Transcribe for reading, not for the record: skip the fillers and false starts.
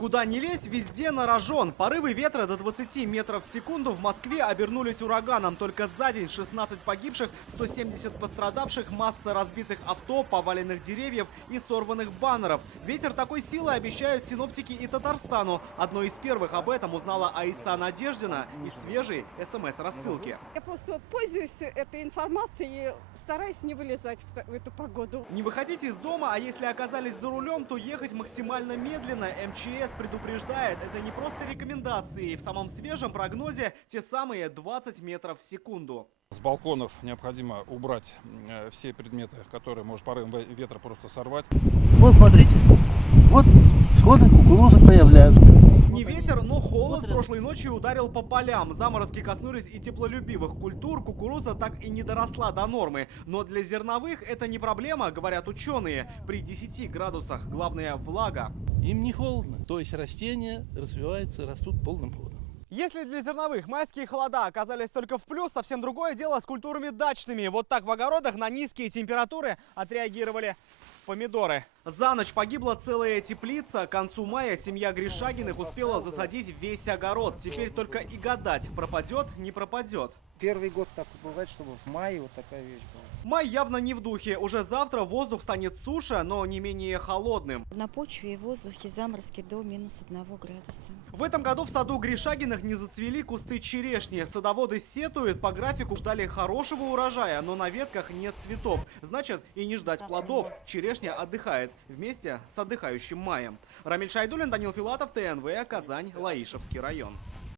Куда ни лезь, везде на рожон. Порывы ветра до 20 метров в секунду в Москве обернулись ураганом. Только за день 16 погибших, 170 пострадавших, масса разбитых авто, поваленных деревьев и сорванных баннеров. Ветер такой силы обещают синоптики и Татарстану. Одной из первых об этом узнала Аиса Надеждина из свежей СМС-рассылки. Я просто пользуюсь этой информацией и стараюсь не вылезать в эту погоду. Не выходите из дома, а если оказались за рулем, то ехать максимально медленно. МЧС предупреждает, это не просто рекомендации. В самом свежем прогнозе те самые 20 метров в секунду. С балконов необходимо убрать все предметы, которые может порывом ветра просто сорвать. Вот смотрите, вот всходы кукурузы появляются. Не ветер, но холод прошлой ночью ударил по полям. Заморозки коснулись и теплолюбивых культур. Кукуруза так и не доросла до нормы. Но для зерновых это не проблема, говорят ученые. При 10 градусах главное влага. Им не холодно, то есть растения развиваются, растут полным ходом. Если для зерновых майские холода оказались только в плюс, совсем другое дело с культурами дачными. Вот так в огородах на низкие температуры отреагировали помидоры. За ночь погибла целая теплица. К концу мая семья Гришагиных успела засадить весь огород. Теперь только и гадать, пропадет, не пропадет. Первый год так бывает, чтобы в мае вот такая вещь была. Май явно не в духе. Уже завтра воздух станет суше, но не менее холодным. На почве и воздухе заморозки до -1 градуса. В этом году в саду Гришагиных не зацвели кусты черешни. Садоводы сетуют, по графику ждали хорошего урожая, но на ветках нет цветов. Значит, и не ждать плодов. Черешня отдыхает вместе с отдыхающим маем. Рамиль Шайдуллин, Данил Филатов, ТНВ, Казань, Лаишевский район.